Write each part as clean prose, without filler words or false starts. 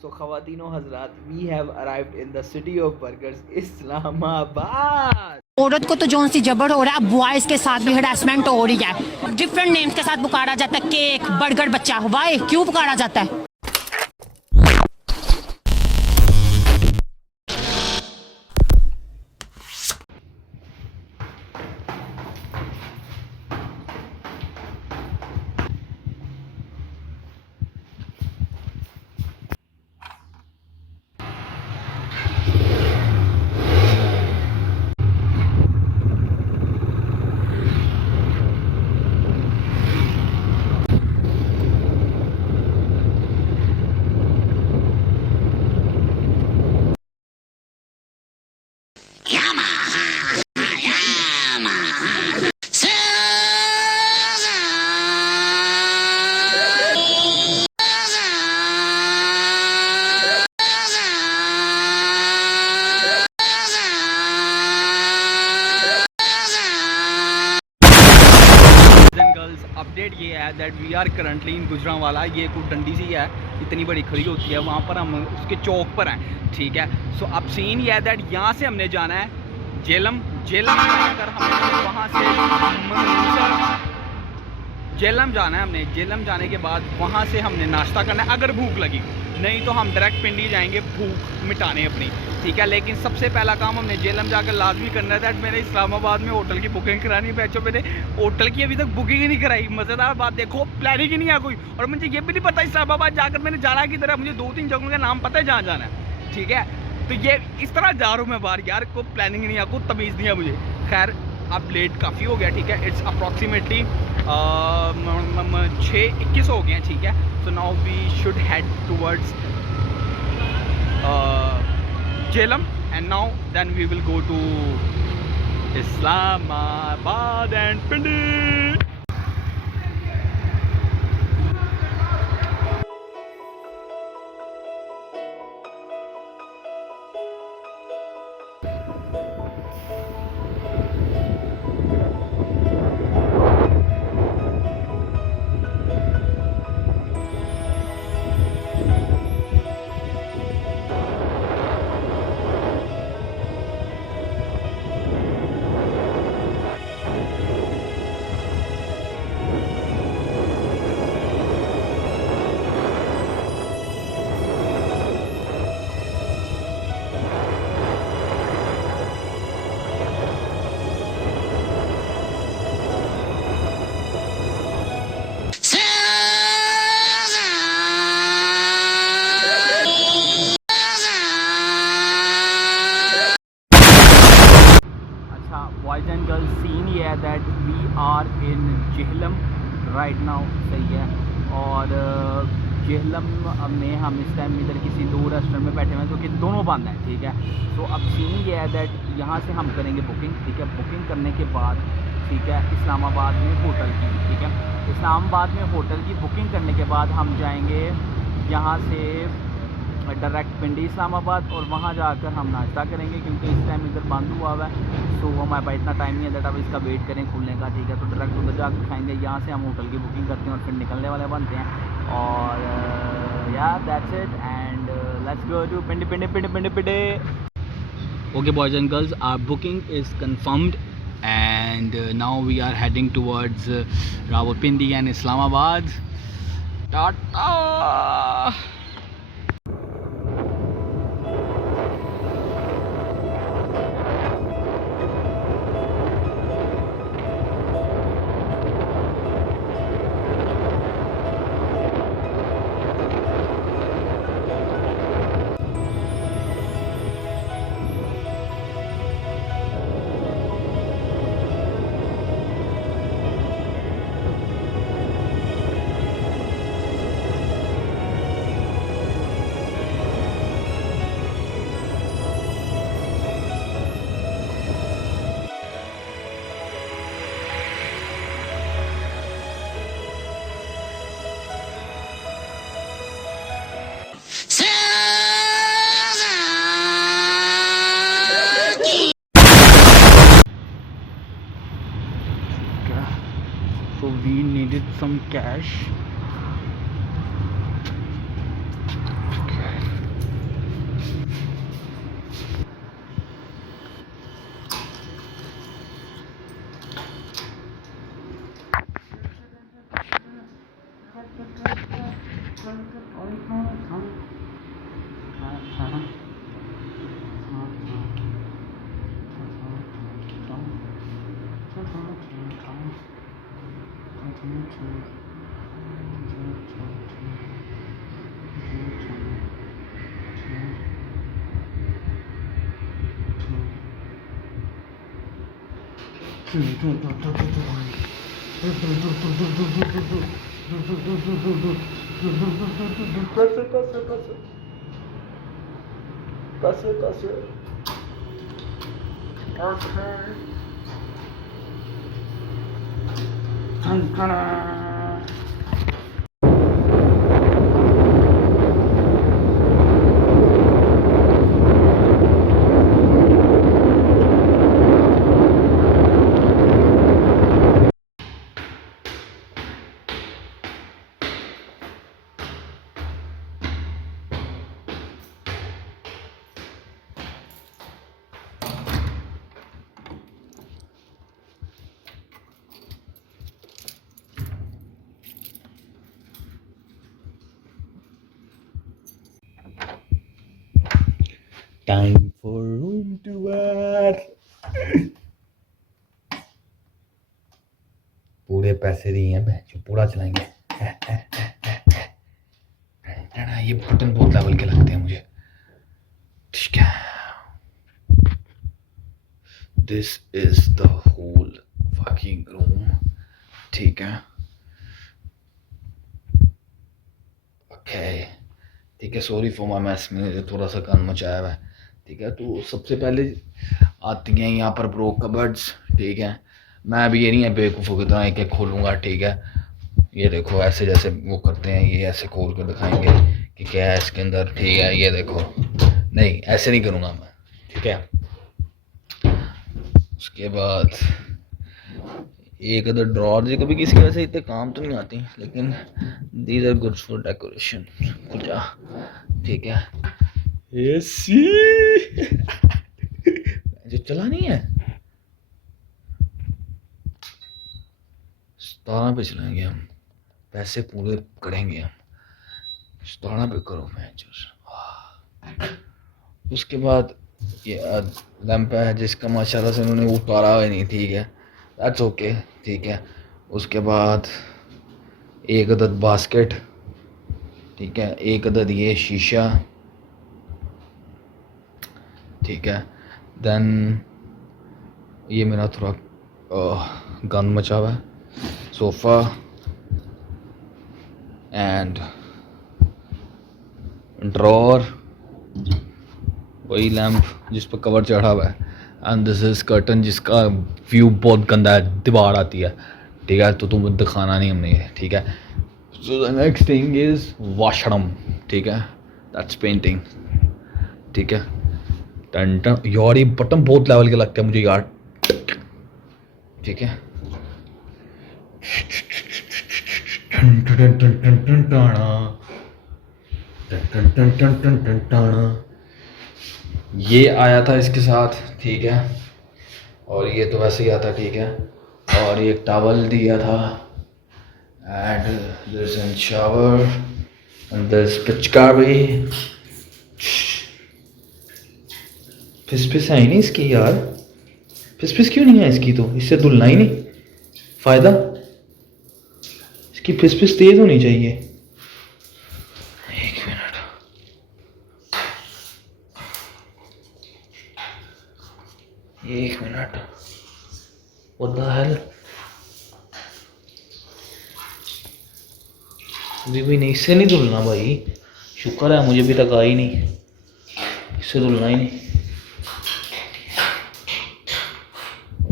So, Khawatino Hazrat, we have arrived in the city of burgers, Islamabad. औरत को तो zone सी जबर हो रहा है, बॉयज के साथ भी हरासमेंट हो रही है। डिफरेंट नेम्स के साथ पुकारा जाता है, केक, बर्गर, बच्चा। वाई क्यों पुकारा जाता है? अपडेट ये है that we are currently in Gujranwala. ये कोई डंडी सी है, इतनी बड़ी खड़ी होती है, वहाँ पर हम उसके चौक पर हैं। ठीक है, सो अब सीन ये है दैट यहाँ से हमने जाना है झेलम। झेलम जाकर हमें वहाँ से झेलम जाना है। हमने झेलम जाने के बाद वहाँ से हमने नाश्ता करना है अगर भूख लगी, नहीं तो हम डायरेक्ट पिंडी जाएंगे भूख मिटाने अपनी। ठीक है, लेकिन सबसे पहला काम हमने झेलम जाकर लाजमी करना है दैट मैंने इस्लामाबाद में होटल की बुकिंग करानी है। बच्चों मैंने होटल की अभी तक बुकिंग ही नहीं कराई। मज़ेदार बात देखो, प्लानिंग ही नहीं है कोई, और मुझे ये भी नहीं पता इस्लामाबाद जाकर मैंने जाना है किधर है। मुझे 2-3 जगहों का नाम पता है जहाँ जाना है। ठीक है, तो ये इस तरह जा रहा हूँ मैं बाहर यार, को प्लानिंग नहीं है, कोई तमीज़ नहीं है मुझे। खैर अब लेट काफ़ी हो गया। ठीक है, इट्स अप्रॉक्सीमेटली 6:21 हो गए हैं। ठीक है, so now we should head towards Jhelum, and now then we will go to Islamabad and Pindi. Boys and girls, scene ये है that we are in Jhelum right now. सही है, और झेलम में हम इस टाइम इधर किसी 2 रेस्टोरेंट में बैठे हुए हैं क्योंकि दोनों बंद हैं। ठीक है, तो अब सीन ये है दैट यहाँ से हम करेंगे बुकिंग। ठीक है, बुकिंग करने के बाद ठीक है इस्लामाबाद में होटल की। ठीक है, इस्लामाबाद में होटल की बुकिंग करने के बाद हम जाएंगे यहाँ से डायरेक्ट पिंडी इस्लामाबाद, और वहाँ जाकर हम नाश्ता करेंगे क्योंकि इस टाइम इधर बंद हुआ हुआ है। सो हमारे पास इतना टाइम नहीं है दैट अब इसका वेट करें खुलने का। ठीक है, तो डायरेक्ट उधर जाकर खाएंगे। यहाँ से हम होटल की बुकिंग करते हैं और फिर निकलने वाले बनते हैं। और या that's it, and let's go to Pindi Pindi Pindi Pindi Pindi. Okay boys and girls, our booking is confirmed and now we are heading towards Rawalpindi and Islamabad. Tata. So we needed some cash. Okay. Time for room tour. पूरे पैसे दिए हैं जो पूरा चलाएंगे। ये button बहुत level के लगते हैं मुझे। ठीक है, this is the whole fucking room. ठीक है, ओके, ठीक है, सॉरी फॉर माय मैस, मैंने थोड़ा सा कान मचाया हुआ है। ठीक है, तो सबसे पहले आती हैं यहाँ पर ब्रो कबर्ड्स। ठीक है, मैं अभी ये नहीं है बेवकूफ़ों की तरह एक एक खोलूँगा। ठीक है, ये देखो ऐसे जैसे वो करते हैं, ये ऐसे खोल कर दिखाएंगे कि क्या है इसके अंदर। ठीक है, ये देखो, नहीं ऐसे नहीं करूँगा मैं। ठीक है, उसके बाद एक अदर ड्रॉर जो कभी किसी वजह से इतने काम तो नहीं आती, लेकिन these are good for decoration. कुछ ठीक है, एसी जो चला नहीं है, 17 पे चलाएंगे हम, पैसे पूरे करेंगे हम, 17 पे करो मैचेस। उसके बाद ये लैंप है जिसका माशाल्लाह से उन्होंने उतारा हुआ नहीं। ठीक है, दैट्स ओके। ठीक है, उसके बाद एक अदद बास्केट। ठीक है, एक अदद ये शीशा। ठीक है, देन ये मेरा थोड़ा गंद मचा हुआ है सोफ़ा एंड ड्रॉर, वही लैंप जिस पर कवर चढ़ा हुआ है, एंड दिस इज कर्टन जिसका व्यू बहुत गंदा है, दीवार आती है। ठीक है, तो तुम दिखाना नहीं हमने ये। ठीक है, so the next thing is washroom. ठीक है, दैट्स पेंटिंग। ठीक है, टन टन यार, ये बटन बहुत लेवल के लगते हैं मुझे यार। ठीक है, टन टन टन टन टन टाणा, टन टन टन टन टन टाणा। ये आया था इसके साथ। ठीक है, और ये तो वैसे ही आता। ठीक है, और ये टॉवल दिया था, and this in shower and this पिचकारी। फिस है ही नहीं इसकी यार, फिस क्यों नहीं है इसकी? तो इससे धुलना ही नहीं, फायदा इसकी फिस तेज होनी चाहिए। एक मिनट, एक मिनट, व्हाट द हेल, अभी भी नहीं, इससे नहीं धुलना भाई। शुक्र है मुझे भी तक आई नहीं, इससे धुलना ही नहीं।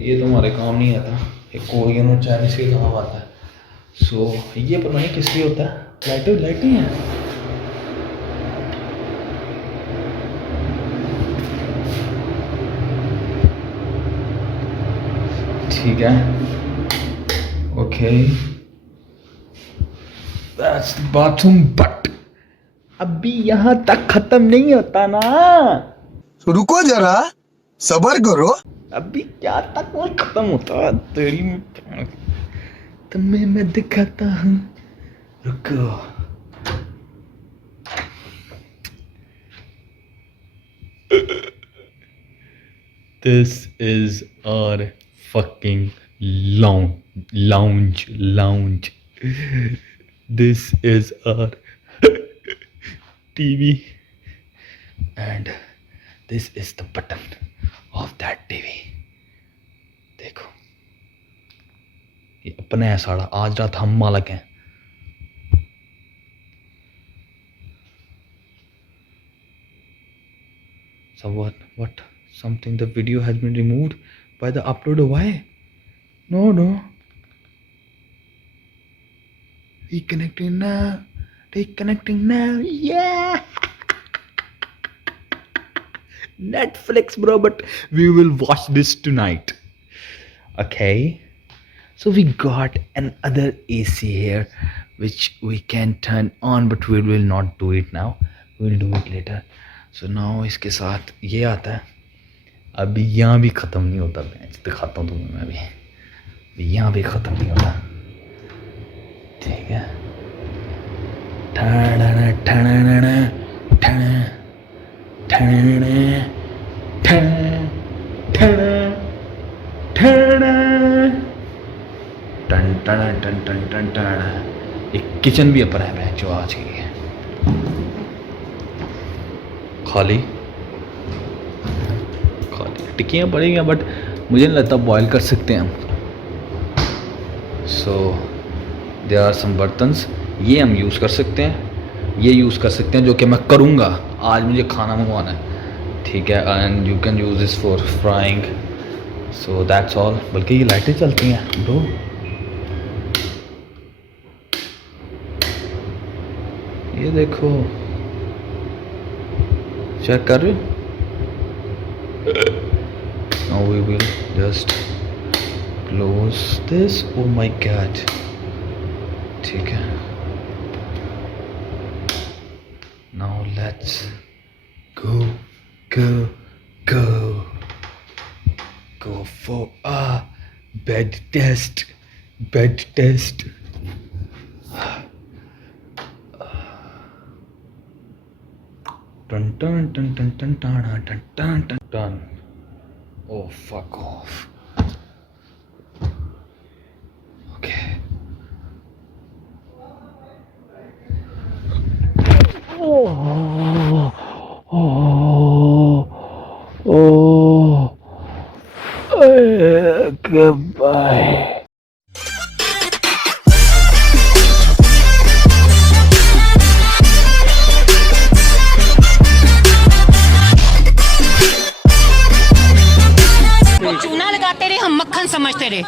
ये तो हमारे काम नहीं आता, एक कोरियन और चाइनीज के काम आता है। सो ये पता नहीं किस लिए होता है। लाइटें हैं, ठीक है, okay, that's the bathroom. But अभी यहाँ तक खत्म नहीं होता ना, रुको जरा, सबर करो। अभी क्या तक वो खत्म होता है तेरी, तुम्हें मैं दिखाता हूँ, रुको। This is our fucking lounge. This is our TV, and this is the button of that TV. देखो, ये अपना है साड़ा, आज रात हम मालक हैं। So what? Something, the video has been removed by the uploader. Why? No. Reconnecting now. Yeah. Netflix, bro, but we will watch this tonight. Okay. So we got another AC here, which we can turn on, but we will not do it now. We'll do it later. So now इसके साथ ये आता है। अभी यहाँ भी ख़त्म नहीं होता, मैं दिखाता हूँ तुम्हें मैं अभी यहाँ भी ख़त्म नहीं होता। ठीक है। एक किचन भी अपर है जो आज की है खाली टिक्कियाँ पड़ेंगी, बट मुझे नहीं लगता बॉयल कर सकते हैं हम। सो देयर आर सम बर्तन्स, ये हम यूज़ कर सकते हैं, ये यूज़ कर सकते हैं, जो कि मैं करूँगा। आज मुझे खाना मंगवाना है, ठीक है। And you can use this for frying. So that's all. बल्कि ये लाइटें चलती हैं ब्रो। ये देखो, चेक कर रहे हो। Now we will just close this. Oh my god, ठीक है। Now let's go for a bed test. Done. Oh, fuck off. Okay. Goodbye. चूना लगाते रहे, हम मक्खन समझते रहे।